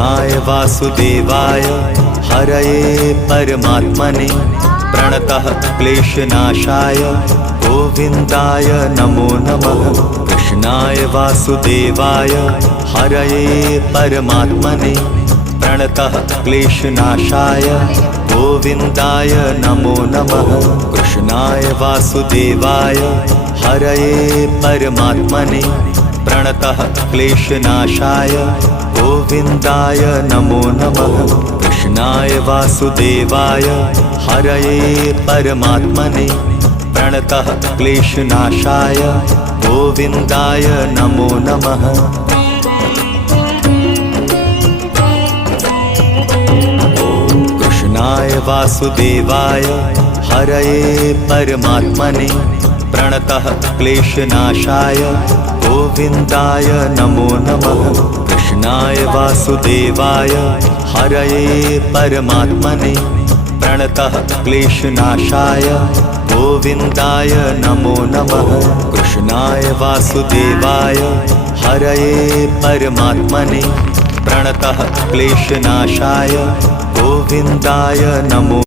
वासुदेवाय हरये परमात्मने प्रणतः क्लेशनाशाय गोविन्दाय नमो नमः। कृष्णाय वासुदेवाय हरये परमात्मने प्रणतः क्लेशनाशाय गोविन्दाय नमो नमः। कृष्णाय वासुदेवाय हरये परमात्मने प्रणतः क्लेशनाशाय गोविन्दाय नमो नमः। कृष्णाय वासुदेवाय हरये परमात्मने प्रणतः क्लेशनाशाय गोविन्दाय नमो नमः। कृष्णाय वासुदेवाय हरये परमात्मने प्रणतः क्लेशनाशाय गोविन्दाय नमो नमः। कृष्णाय वासुदेवाय हरये परमात्मने प्रणतः क्लेशनाशाय गोविन्दाय नमो नमः। कृष्णाय वासुदेवाय हरये परमात्मने प्रणतः क्लेशनाशाय गोविन्दाय नमो